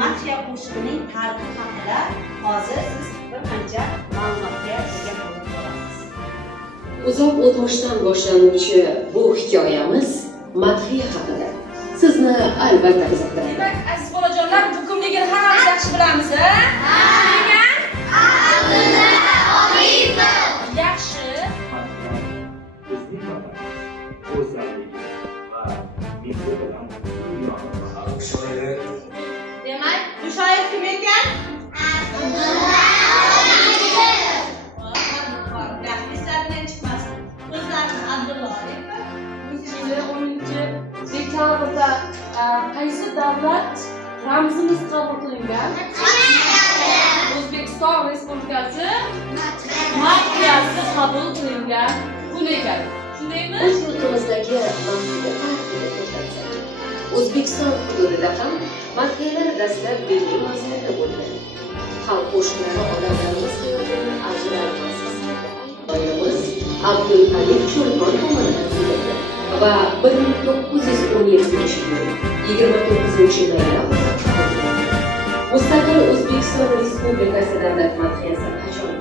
madhiya qo'shig'ining tarixi haqida hozir siz bir qancha ma'lumotga ega bo'lib qolasiz. Uzoq o'tmishdan boshlanuvchi bu hikoyamiz madhiya haqida. Sizni albatta qiziqtiradi. Demak, aziz bolajonlar, bu kimligini hammamiz yaxshi bilamiz, ha? Yaxshi. Demak, bu shoir kim ekan? Dekabrda qaysi davlat ramzimiz qabul qilingan? O'zbekiston Respublikasi madhiyasi qabul qilingan kun ekan. Shundaymi? O'z yurtimizdagi madhiya tarixiga to'xtalsak, O'zbekiston hududida ham madhiyalar dastlab milliy mazmunda bo'lgan. Xalq qo'shiqlari odamlarimiz hayotini ajralmas shoirimiz Abdulhalim Cho'lpon tomonidan kuylangan va 1917-yil 29-noyabr Mustaqil O'zbekiston Respublikasi davlat madhiyasi qachon